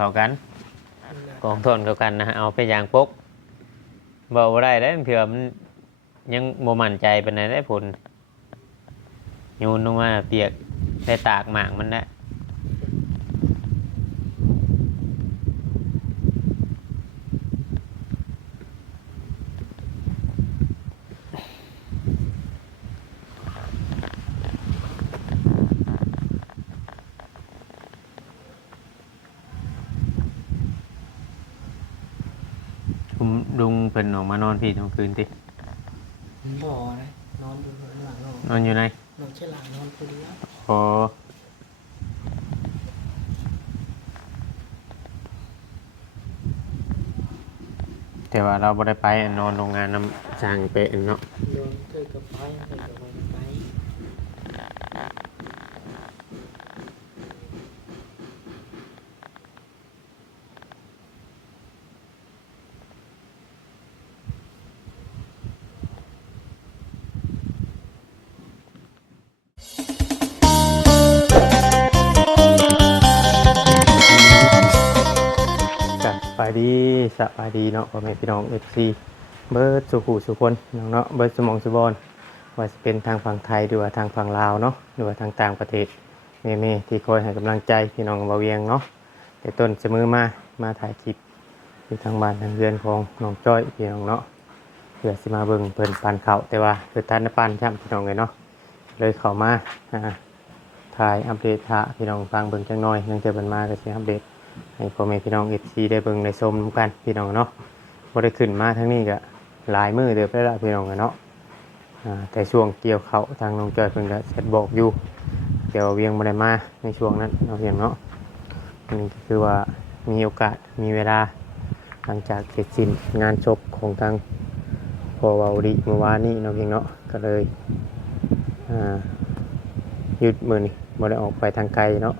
เข้ากันกองโทนเข้ากันนะเอาไปยางปกบ่ได้ได้เผื่อมันยังบ่มั่นใจปานใดได้ผลโยนลงมาเปียกได้ตากหมากมันนะผมลุงเพิ่นออกมานอนพี่ทั้งคืนติบ่เลยนอนดูหลังนอนอยู่ไหนนอนเช่หลังนอนคนเดียวอ๋อแต่ว่าเราบ่ได้ไปนอนโรงงานน้ำจางเปะเนาะโดนเธอกับไปเธอกับมันไปสบายดีสบายดีเนาะพ่อแม่พี่น้อง FC เบิร์ดสุขุสุคนเนาะเบิร์ดสมองสุบอนว่าจะเป็นทางฝั่งไทยหรือว่าทางฝั่งลาวเนาะหรือว่าทางต่างประเทศแม่ๆที่คอยให้กำลังใจพี่น้องบ่าวเวียงเนาะแต่ต้นเสมอมาถ่ายคลิปอยู่ทางบ้านทางเรือนของน้องจ้อยพี่น้องเนาะเพื่อสิมาเบิ่งเพิ่นปั่นข้าวแต่ว่าคือท่านปั่นช่ำพี่น้องเลยเนาะเลยเข้ามาถ่ายอัปเดตหาพี่น้องฟังเบิ่งจังน้อยเนื่องจากเพิ่นมาก็สิอัปเดตให้พ่อแม่พี่น้อง FC ได้เบิ่งได้ชมกันพี่น้องเนาะบ่ได้ขึ้นมาทั้งนี้ก็หลายมื้อเด้อไปละพี่น้องเนาะแต่ช่วงเกี่ยวข้าวทางน้องจ้อยเพิ่นก็เสร็จบอกอยู่เดี๋ยวเวียงบ่ได้มาในช่วงนั้นเนาะเพียงเนาะนี่ก็คือว่ามีโอกาสมีเวลาหลังจากเสร็จสิ้นงานศพของทางพ่อเว้าดิเมื่อวานนี้เนาะเพียงเนาะก็เลยหยุดมื้อนี้บ่ได้ออกไปทางไกลเนาะ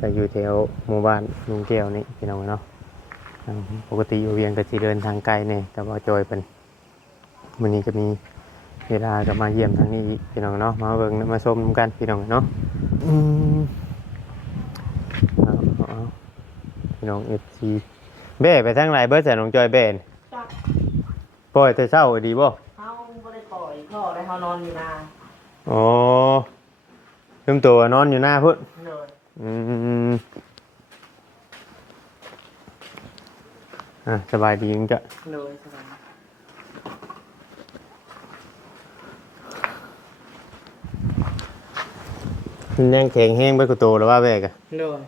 ก็อยู่แถวหมู่บ้านลุงแก้วนี่พี่น้องเนาะปกติอยู่เวียงก็สิเดินทางไกลแน่แต่ว่าจอยเป็นมื้อนี้ก็มีเวลาก็มาเยี่ยมทางนี้อีกพี่น้องเนาะมาเบิ่งมาชมกันพี่น้องเนาะเอาพี่น้อง FC เบ้ไปทางไหนเบิดแต่น้องจอยเบ้นปล่อยแต่เช้าดีบ่เฮาบ่ได้ปล่อยก็ได้เฮานอนอยู่นาอ๋อลืมตัวนอนอยู่หน้าพุ่นเลยสบายดีจังจ้ะเลยสบายยังแข็งแห้งไปกูโตแล้วว่าแบกอะเลย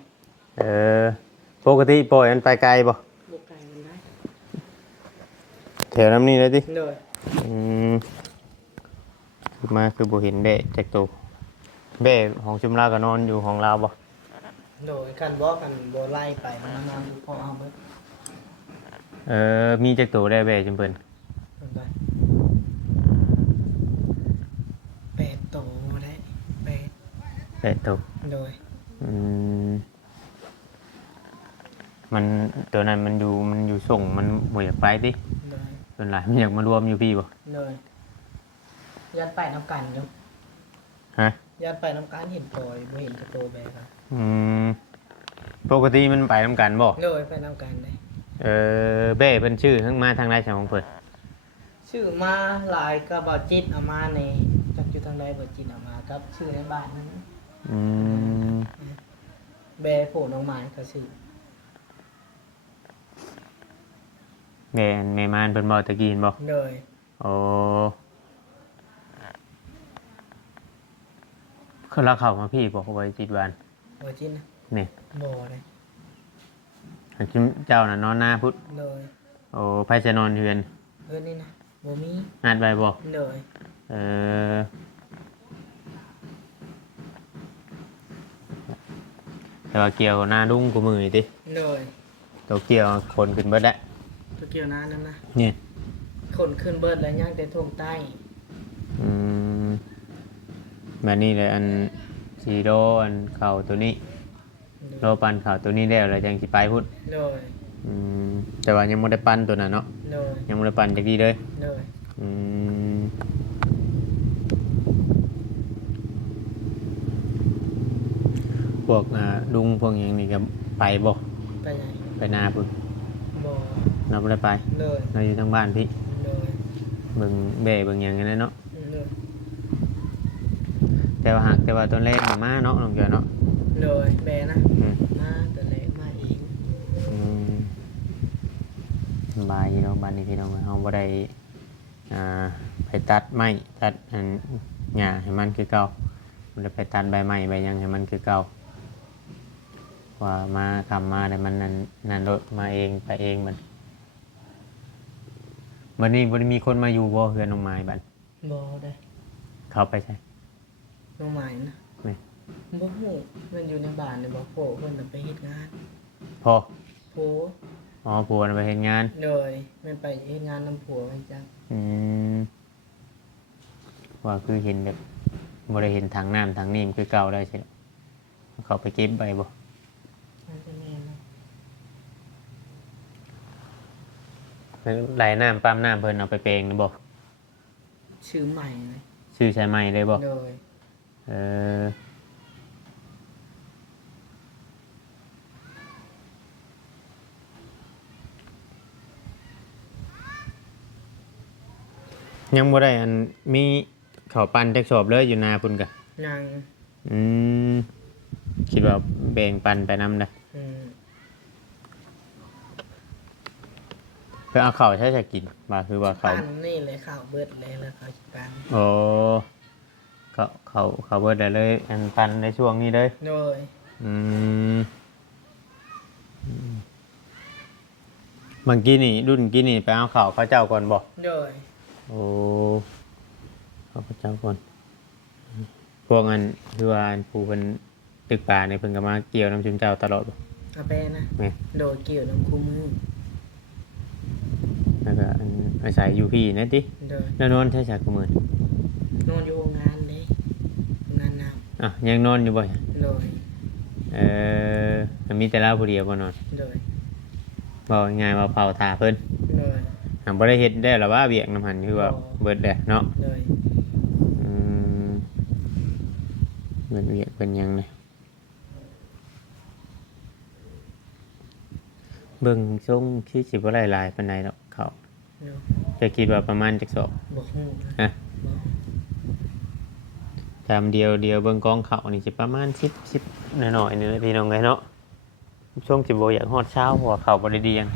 ปกติปล่อยมันไปไกลบ่บ่ไกลมันได้แถวน้ำนี่เลยดิเลยมาคือบ่เห็นแบะจากโตแบะของชุมราก็นอนอยู่ของเราบ่โดยกันบ่กันบ่ไล่ไปมันนอนอยู่พอเอาเบิดมีจากโตได้แบะจุมเพิ่น8โตได้8โตโดยมันตัวนั้นมันอยู่ส่งมันบ่อยากไปติเลยส่วนหลายมันอยากมารวมอยู่พี่บ่เลยยัดไปน้ำกันอยู่ฮะยัดไปน้ำกันเห็นปล่อยบ่เห็นกระโตแบกครับปกติมันไปนำกันบ่เลยไปน้ำกันได้เบ้เพิ่นชื่อทั้งมาทางไรของเพิ่นชื่อมาหลายก็บ่จิตเอามาในจักอยู่ทางใดบ่จิตเอามากับชื่อในบ้านนั้นแบโผล่น้องไม้ก็ชื่อแม่มานเพิ่นบ่ตะกี้บ่เลยโอ้คือเราเข้ามาพี่บอกไว้จิตวันบ่จิตนะนี่บ่เลยเจ้าน่ะนอนหน้าพุทธเลยโอ้ไผจะนอนเฮือนนี่นะบ่มีนัดไว้บ่เลยแต่ว่าเกี่ยวหน้าดุ้งกูมือนี่ติเลยตัวเกี่ยวคนขึ้นเบิดแล้วตัวเกี่ยวหน้านั่นนะนี่คนขึ้นเบิดแล้วย่างแต่ทงใต้แบบนี้เลยอันสีโดอันเข่าตัวนี้โลปันเข่าตัวนี้แล้วเราจังสิไปพุ่นเลยแต่ว่ายังไม่ได้ปั้นตัวนั้นเนาะยังไม่ได้ปั้นจากดีเลยพวกดุงพวกอย่างนี้ก็ไปบ่ไปไหน ไปนาพุ่น บ่ เราบ่ได้ไป เลย เราอยู่ทางบ้านพี่ เลย เบิ่งแบ่เบิ่งหยังกันเนาะ เลย แต่ว่าตอนแรกน่ะมาเนาะน้องเจ้าเนาะ เลยแบนะ อืม มาแต่เล็กมาเอง อืมสบายอยู่เนาะบ้านนี้พี่น้องเฮาบ่ได้ไปตัดไม้ตัดอันหญ้าให้มันคือเก่าบ่ได้ไปตัดใบไม้ใบหยังให้มันคือเก่าว่ามาทำมาได้มันนั่นรถมาเองไปเองมันวันนี้บ่ได้มีคนมาอยู่บ่เฮือนน้องไม้บัด บ่ได้ เข้าไปใช่ น้องใหม่นะ ไม่ บ่ฮู้มันอยู่ในบ้านนี่บ่โผล่เพิ่นน่ะไปเฮ็ดงาน พอ โผล่ อ๋อผัวน่ะไปเฮ็ดงาน เลยมันไปเฮ็ดงานนำผัวไว้จัง อืมว่าคือเห็นแบบบ่ได้เห็นทางน้ำทางนิ่มคือเก่าได้ใช่ไหมเขาไปเก็บใบบ่ มันจะแม่นนะ ไหลน้ำปั๊มน้ำเพิ่นเอาไปเปลงหรือบ่ ชื่อใหม่เลย ชื่อใช้ไม้เลยบ่ เลย เออยังบ่ได้อันมีข้าวปั้นจักสอบเลยอยู่นาพุ่นกะ นาง อืมคิดว่าแบ่งปันไปนำได้ อืม เพื่อเอาข้าวใช้จะกินว่าคือว่าข้าว ปั้นนี่เลยข้าวเบิดเลยแล้วเขาสิปั้น โอ้เขาเบิดได้เลยอันปันในช่วงนี้เลย เลย อืมบางกี้นี่รุ่นกี้นี่ไปเอาข้าวเขาเจ้าก่อนบ่ เลย โอ้เขาเจ้าก่อนพวกอันคือว่าอันผู้เพิ่นตึกป่าเนี่ยเพิ่นก็มาเกี่ยวน้ำชุมเจ้าตลอดบ่ เอาไปนะ แม่ โดดเกี่ยวน้ำคู่มือ แล้วก็อันอาศัยอยู่พี่นั่นติ เลย แล้วนอนใช้จากกูมื้อน อนอยู่โรงงานเลยโรงงานน้ อ่ะยังนอนอยู่บ่ ำเลย มีแต่เราผู้เดียวบ่นอน เลย บ่ง่ายๆว่าเผาถ่าเพิ่น เลย หากบ่ได้เฮ็ดได้หรอว่าเวียกน้ำหันคือว่าเบิดแหละเนาะ เลย อืมเบิดเวียกเป็นหยังเลยเบิ่งทรงคือสิบ่หลายๆปานใดดอกเขา เลย จะคิดว่าประมาณจักสอบ บอกหูนะ ฮะ บอก ตามเดียวเบิ่งกองเขานี่สิประมาณ10หน่อยๆนี่แหละพี่น้องเอ้ยเนาะช่วงสิบ่อยากฮอดเช้าเพราะว่าเขาบ่ได้เดียง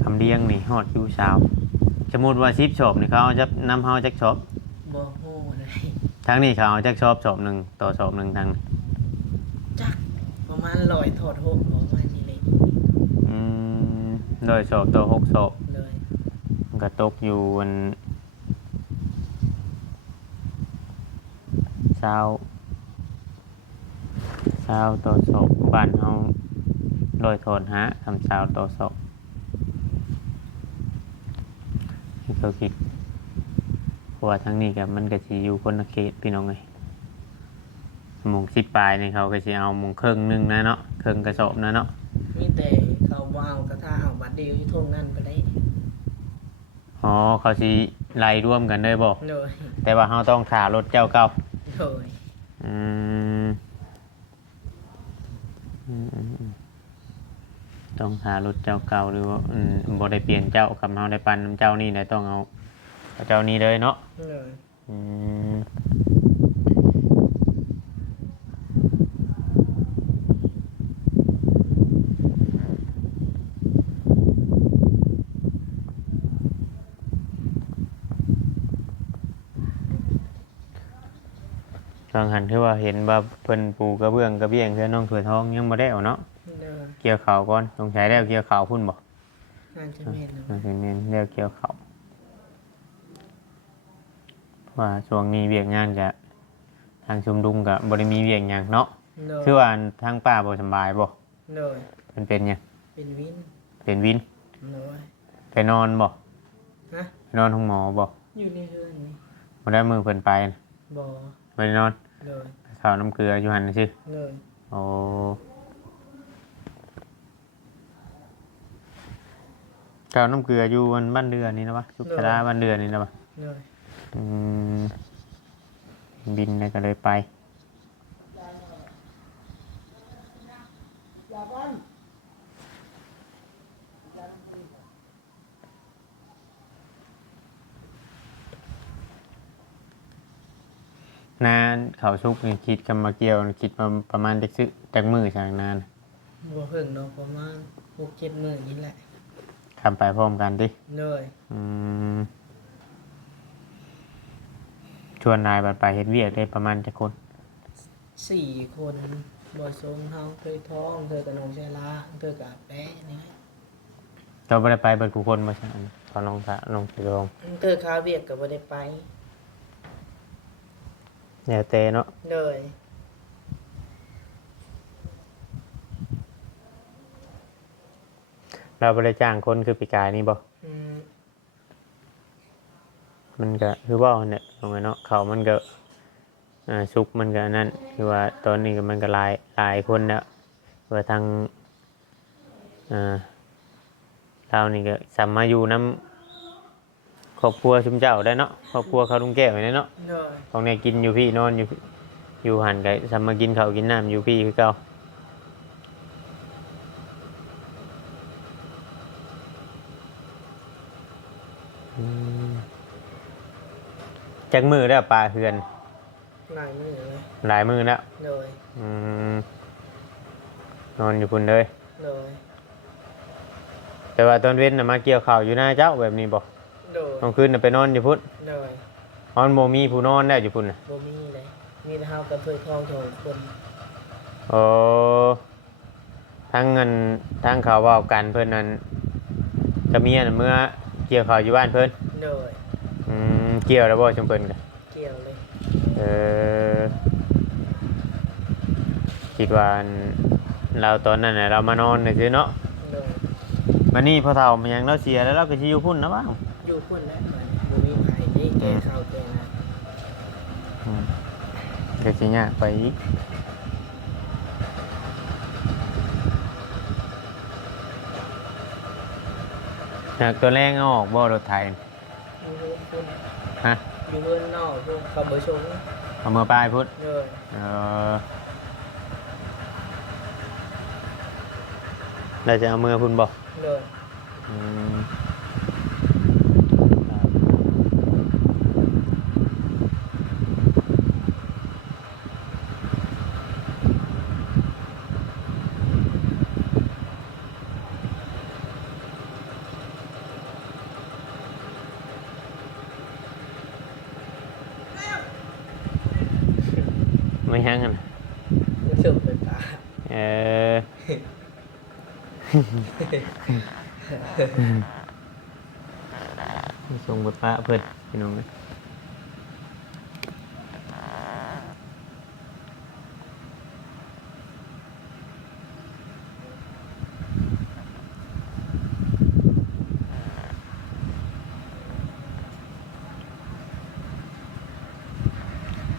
คำเดียงนี่ฮอดอยู่เช้าสมมุติว่า10สอบนี่เขาเอาจะนำเฮาจักสอบ บอกหูเลย ทางนี้เขาเอาจักสอบหนึงต่อสอบหนึงทางนี้ จักประมาณ100ถอดหกประมาณนี้เลย อืมโดยสอบตัว6สอบ เลย มันก็ตกอยู่วันเช้าต่อสอบบ้านเฮาลอยโทนฮะทำเช้าต่อสอบนี่เขาคิดเพราะว่าทางนี้กับมันก็สิอยู่คนละเขตพี่น้องไงหมง10 ปลายนี่เขาก็สิเอาหมงครึ่งหนึงนะเนาะครึ่งกระสอบนะเนาะ มีแต่เขาบ่เอากระทาเอาบัตรเดียวอยู่ทงนั่นไปได้ อ๋อเขาสิไล่ร่วมกันได้บ่ เลย แต่ว่าเฮาต้องถ่ารถเจ้าเก่า เลย อืมอืมต้องหารถเจ้าเก่าหรือว่าบ่ได้เปลี่ยนเจ้าคำเฮาได้ปันน้ำเจ้านี่ได้ต้องเอาเจ้านี้เลยเนาะ เลย อืมทางหันคือว่าเห็นว่าเพิ่นปูกระเบื้องกระเบี้ยงเพื่อนน้องถั่วยทองยังบ่ได้เอาเนาะ เลย เกี่ยวข้าวก่อนสงสัยแล้วเกี่ยวข้าวพุ่นบ่ น่าจะเม็ดเลย มันเป็นเน้นเรียกเกี่ยวเขาว่าช่วงนี้เวียกงานกับทางชุมดุมกับบริมีเวียกอย่างเนาะ เลย คือว่าทางป้าบ่สำบายบ่ เลย มันเป็นหยัง เป็นวิน เป็นวิน เลย ไปนอนบ่ ฮะ ไปนอนห้องหมอบ่ อยู่ในเรือนนี่ บ่ได้มือเพิ่นไปน่ะ บ่ บ่ได้นอน เลย ข้าวน้ำเกลืออยู่หั่นน่ะสิ เลย โอ้ข้าวน้ำเกลืออยู่บ้านเดือนนี่นะวะสุขลาบ้านเดือนนี่นะวะ เลย อืมบินเลยก็เลยไป นานเขาชุกนี่คิดกันมาเกี่ยวคิดมาประมาณจักซื้อจักมื้อจากนาน บ่เพิ่งเนาะประมาณ6-7 มื้อนี่แหละ ทำไปพร้อมกันดิ เลย อืมชวนนายบัดไปเฮ็ดเวียกได้ประมาณจักคน 4 คนบ่ทรงเฮาเคยท้องเธอกับน้องชายละเธอกับแป๊ะนี่ เราบ่ได้ไปเบิดทุกคนบ่ใช่ตอนน้องสิลอง เธอคาเวียกก็บ่ได้ไป แล้วแต่เนาะ เลย เราบ่ได้จ้างคนคือปีกายนี่บ่ อืม มันก็คือว่าเนี่ยเอาไงเนาะเขามันก็ซุกมันก็อันนั่นคือว่าตอนนี้ก็มันก็หลายคนแล้วว่าทางเรานี่ก็สามมาอยู่น้ำครอบครัวชุมเจ้าได้เนาะครอบครัวเขาลุงแก้วนี่เนาะ เลย ของเนี่ยกินอยู่พี่นอนอยู่หันก็สามมากินข้าวกินน้ำอยู่พี่คือเก่าจักมือแล้วปลาเฮือน หลายมื้อเลย หลายมือแล้ว เลย อืมนอนอยู่พุ่นเลย เลย แต่ว่าตอนเว้นน่ะมาเกี่ยวข้าวอยู่หน้าเจ้าแบบนี้บ่ เลย กลางคืนน่ะไปนอนอยู่พุ่น เลย นอนบ่มีผู้นอนแล้วอยู่พุ่นน่ะ บ่มีเลยมีแต่เฮากับเพื่อนท้องสองคน โอ้ทั้งเงินทั้งเขาวเว้ากันเพิ่นนั้นกับเมียน่ะเมื่อเกี่ยวข้าวอยู่บ้านเพิ่น เลย เกี่ยวแล้วบ่จังเพิ่นก็ เกี่ยวเลย เออคิดว่าเราตอนนั้นน่ะเรามานอนซื่อๆเนาะ เลย วันนี้พอเฒ่ามันยังเราเสียแล้วเราก็สิอยู่พุ่นนะบ้าง อยู่พุ่นแล้วบ่มีไผนี่แก่ข้าวแก่น้ ก็สิยากไปอีกตัวแรงเอาออกบ่รถไถ ำอยู่เพิ่นพุ่น ฮะ อยู่เพิ่นนอกพวกเขาบ่ชง เอามือปลายพุทธ เลย เออเราจะเอามือพุ่นบ่ เลย อืมไม่แห้งกัน เชื่อมไฟฟ้า เออ ส่งบทพระเพิ่นพี่น้องนะ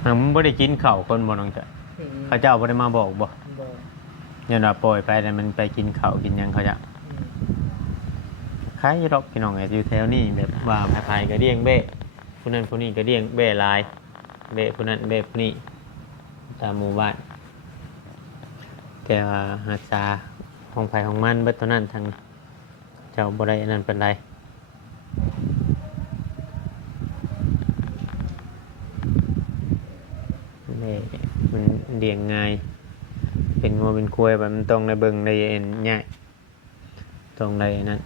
มันบ่ได้กินข้าวคนบ่น้องจ้ะ อืม เขาเจ้าบ่ได้มาบอกบ่ บ่ ยันว่าปล่อยไปแต่มันไปกินข้าวกินหยังเขาจะ อืม คล้ายรอกพี่น้องไอ้อยู่แถวนี้แบบว่าภายๆก็เลี้ยงเบ้ผู้นั้นผู้นี้ก็เลี้ยงเบ้หลายเบ้ผู้นั้นเบ้ผู้นี้ตามหมู่บ้านแต่ว่ารักษาของไผของมันเบิดเท่านั้นทางเจ้าบ่ได้อันนั้นปานใดเบ้มันเลี้ยงง่ายเป็นงัวเป็นควายแบบมันต้องได้เบิ่งได้เอ็นง่ายต้องได้นั้น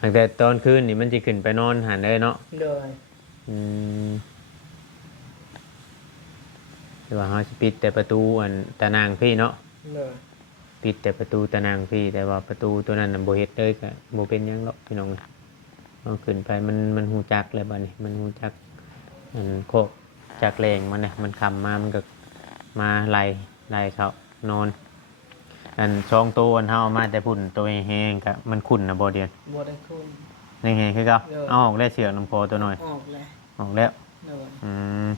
ตั้งแต่ตอนคืนนี่มันจะขึ้นไปนอนหันได้เนาะ เลย อืมแต่ว่าเขาจะปิดแต่ประตูอันตะนางพี่เนาะ เลย ปิดแต่ประตูตะนางพี่แต่ว่าประตูตัวนั้นน่ะโบเฮ็ดเลยก็โบเป็นหยังหรอกพี่น้องเอาขึ้นไปมันหูจักเลยบ้านี้มันหูจักมันโคกจักแรงมันเนี่ยมันคำมามันก็มาไล่เขานอนอันช่องตัวอันเท่ามาแต่พุ่นตัวแห้งๆก็มันขุ่นนะโบเดียน บ่ได้คุ้ม ในแห้งคือเขา เออ เอาออกได้เสือกน้ำพอตัวหน่อย ออกเลย ออกแล้ว เลย อืม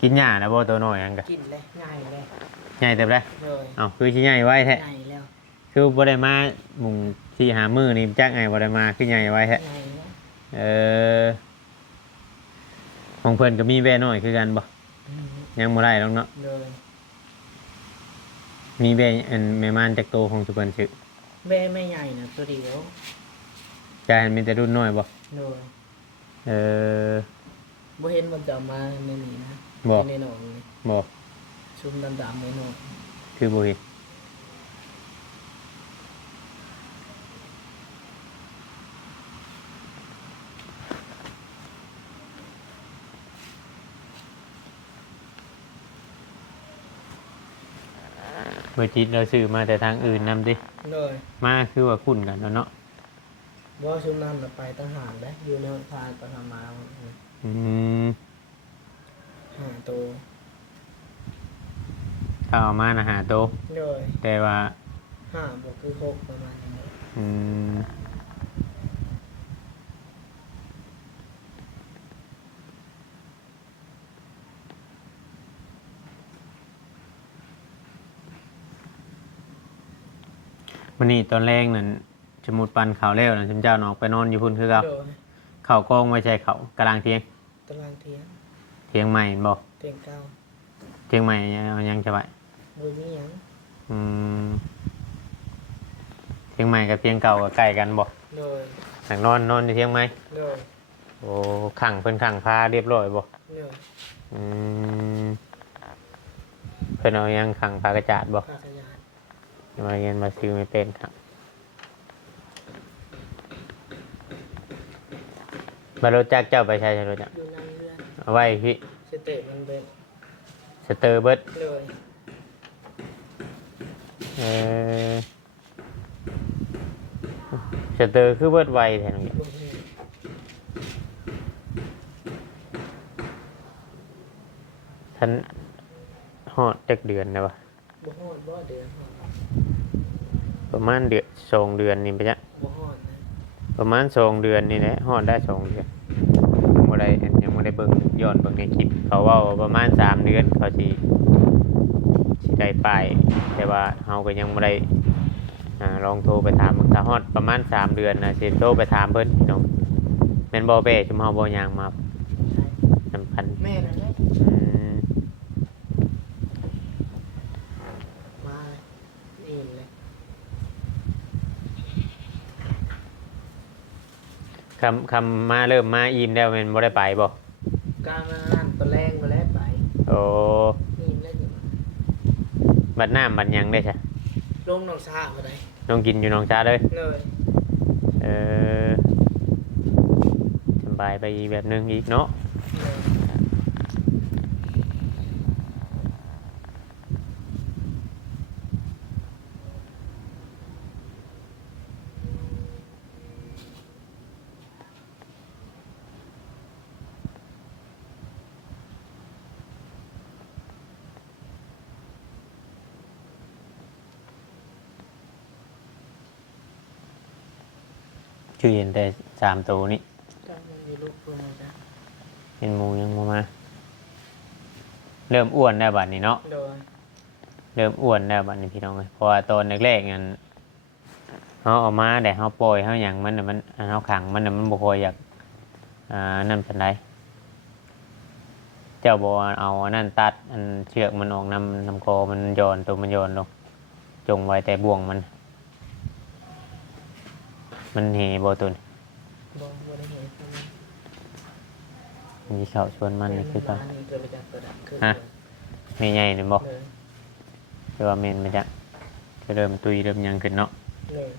กินหญ้านะบ่ตัวน้อยอันกะ กินเลยง่ายเลย ใหญ่เต็มเลย เลย เอ้าคือสิใหญ่ไว้แท้ ง่ายแล้ว คือบ่ได้มาหมุงที่หามือนี่จักไงบ่ได้มาคือใหญ่ไว้แท้ ง่ายแล้ว เออของเพิ่นก็มีแว่น้อยคือกันบ่ อืม ยังบ่ได้หรอกเนาะ เลย มีแว่อันแม่ม่านจักโตของสุเพิ่นชื่อ แม่ไม่ใหญ่นะตัวเดียว จาเห็นมีแต่รุ่นน้อยบ่ เลย เออ บ่เห็นมันจะเอามาในนี้นะ โ บ่ ในหนองนี่ บ่ ชุ่มดำๆในหนอง คือบ่เห็นเมื่อจิตเราซื้อมาแต่ทางอื่นนำดิ เลย มาคือว่าคุ้นกันเนาะ ว่าชุ่มน้ำน่ะไปทหารได้อยู่ในหนทางไปทำมา อืม หาตัว ถ้าเอามานะหาโตะ เลย แต่ว่า ห้าบวกคือ6ประมาณนี้ อืมวันนี้ตอนแรกนั่นสมุดปันเขาวแล้วนะฉันเจ้าน้องไปนอนอยู่พุ่นคือเก่า โดย เขากองไว้ใช่เขากำลังเทียง ตารางเทียง เทียงใหม่บ่ เตียงเก้า เทียงใหม่เอายังจะไป บุญมีหยัง อืมเทียงใหม่กับเทียงเก่าก็ใกล้กันบ่ เลย หนังนอนอยู่เทียงใหม่ เลย โอ้ขังเพิ่นขังพาเรียบร้อยบ่ เลย อืมเพิ่นเอายังขังพากระจาดบ่ ภาคยาน มาเรียนมาซื้อไม่เป็นครับมารถจักรเจ้าไปใช้รถจักร อยู่ในเรือน เอาไว้พี่ สเตปมันเป็น สเตอร์เบิร์ด เลย เออสเตอร์คือเบิร์ดไวแทนนี้ บุญมี ท่านฮอดจักเดือนนะวะ บ่ฮอดบ่เดือนฮอด ประมาณเดือน2 เดือนนี่ไปจ้ะ บ่ฮอดนะ ประมาณ2 เดือนนี่แหละฮอดได้2 เดือนบ่ได้ยังบ่ได้เบิ่งย้อนเบิ่งในคลิปเขาเว้าว่าประมาณ3 เดือนเขาสิได้ป้ายแต่ว่าเฮาก็ยังบ่ได้ลองโทรไปถามเบิ่งถ้าฮอดประมาณ3 เดือนน่ะสิโทรไปถามเพิ่นพี่น้องแม่นบ่เป้ชุมเฮาบ่ย่างมา ใช่ สำคัญ แม่นั่นแหละ อืม มานี่เลย คำมาเริ่มมาอิ่มแล้วแม่นบ่ได้ไปบ่ การงานตะแรงมาแล้วไป โอ้ นี่เล่นอยู่ บัดน้ำบัดหยังได้ซะ ลงหนองสาบ่ได้ น้องกินอยู่น้องชาเลย เลย เออสบายไปอีกแบบนึงอีกเนาะ เลย ชื่อเห็นแต่3 ตัวนี้ การมันมีลูกเพื่อนนะ เห็นหมูยังบ่มาเริ่มอ้วนแล้วบัดนี้เนาะ โดย เริ่มอ้วนแล้วบัดนี้พี่น้องเอ้ยเพราะว่าตอนแรกๆงั้นเฮาเอามาแต่เฮาปล่อยเฮาหยังมันน่ะมันเฮาขังมันน่ะมันบ่ค่อยอยากนั่นปานใดเจ้าบ่เอาอันนั้นตัดอันเชือกมันออกน้ำคอมันโยนตัวมันโยนลงจงไว้แต่บ่วงมันเฮบ่ตุน บ่ได้เห็นมัน มีเขาชวนมันนี่คือ กั กัน น นี่เกิดไปจากตัวดักคือ ฮะ มีใหญ่นี่บ่ เลย แต่ว่าเมนมันจะเริ่มตุยเริ่มหยังขึ้นเนาะ เลย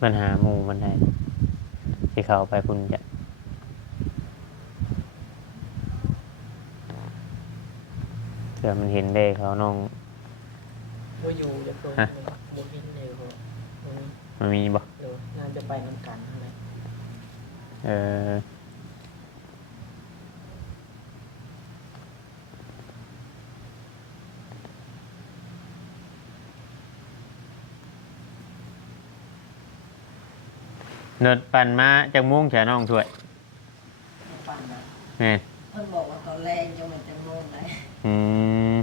มันหาหมู่มันได้ที่เขาไปพุ่นจะเผื่อมันเห็นได้เขาน้อง บ่อยู่จะเพิ่น ฮะ บ่เห็นเลยบ่อืม มันมีบ่ เดี๋ยวน่าจะไปนำกันอะไร เออเนิดปั่นมาจากมุ้งแฉน้องช่วย ปั่นนะ นี่น เพิ่นบอกว่าตอนแรกยังมันจะงงเลย อืม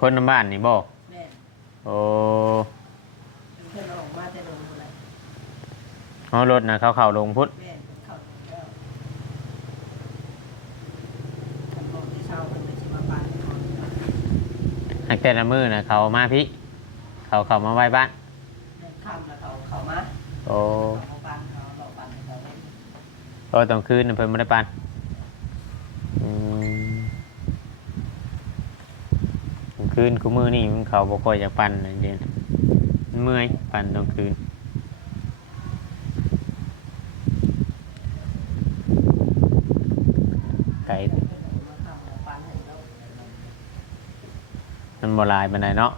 คนน้ำบ้านนี่บ่ แม่ โอ้ เพิ่นออกมาแต่ลงอะไร เอารถนะเขาเข่าลงพุทธ แม่เพิ่นเข้าถึงแล้วคันบอกที่เช่ามันไม่ใช่มาปั่นก่อน หักแต่ละมือนะเขามาพี่เขามาไหว้บ้าน แม่ค่ำแล้วเขาเข้ามา โ โอ้ เขาปันเขาเราปันเขาเล่น โอ้ตอนคืนน่ะเพิ่นบ่ได้ปันอืมกลางคืนกูมื้อนี่มันเขาบ่ค่อยอยากปั่นเลยเดี๋ยวมันเมื่อยปั่นตอนคืนไก่ มาทำปันให้เรา มันบ่หลายปานใดเนาะ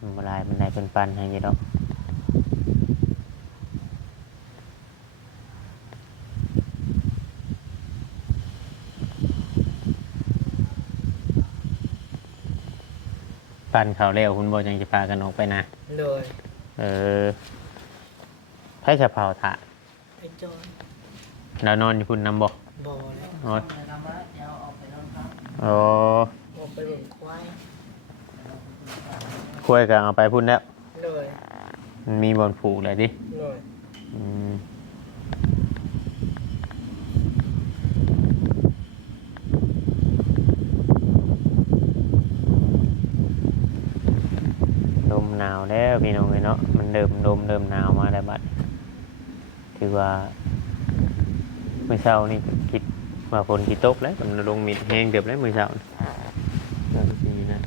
มันบ่หลายปานใดเพิ่นปั่นให้อยู่ดอกปั่นข้าวแล้วคุณบ่จังสิพากันออกไปนะ เลย เออไผจะเผาถ่าน ไอ้จอย แล้วนอนอยู่พุ่นนำบ่ บ่แล้ว นอน ไปทำว่าเดี๋ยวออกไปนอนพัก อ๋อ ออกไปเบิ่งควาย คุยกันเอาไปพุ่นแล้ว เลย มันมีบอลผูกเลยดิ เลย อืมลมหนาวแล้วพี่น้องเลยเนาะมันเริ่มลมเริ่มหนาวมาแล้วบัดถือว่าเมื่อเช้านี่ก็คิดว่าฝนสิตกแล้วมันลงมิดแห้งเกือบแล้วมื้อเช้านี่เริ่มสินะ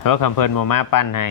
เพราะคำเพิ่นบ่มาปั้นให้